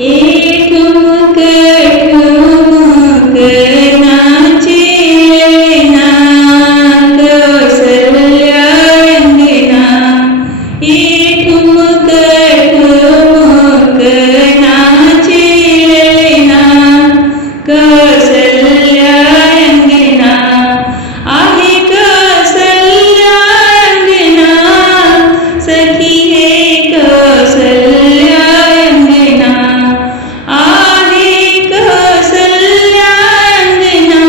एक ठुमक ठुमक नाचे ना कौसल्या अंगना। एक ठुमक ठुमक नाचे ना कौसल्या अंगना। आहे कौसल्या अंगना सखी है कौसल्या अंगना। आहे कौसल्या अंगना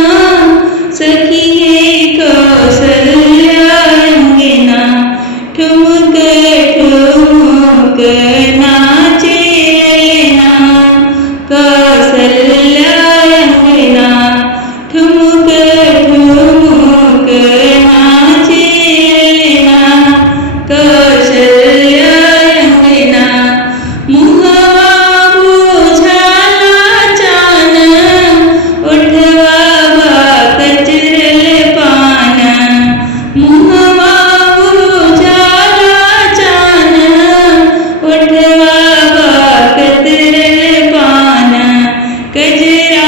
सखी है कौसल्या अंगना। ठुमक ठुमक नाचे ना कौसल्या अंगना। ठुमक ठुमक नाचे ना कौसल्या अंगना। मुहवा बुझाला चान उठवा कचरल पान। मुहवा बुझाला चान उठवा कचरल पान। गजरा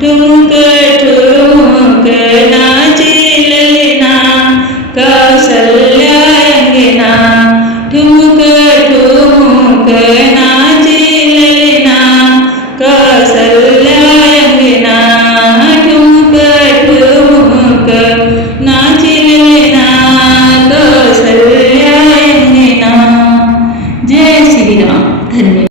ठुमक ठुमक नाचे ललना कौसल्या अंगना ठुमक ठुमक नाचे ललना कौसल्या अंगना ठुमक ठुमक नाचे ललना कौसल्या अंगना। जय श्री राम। धन्यवाद।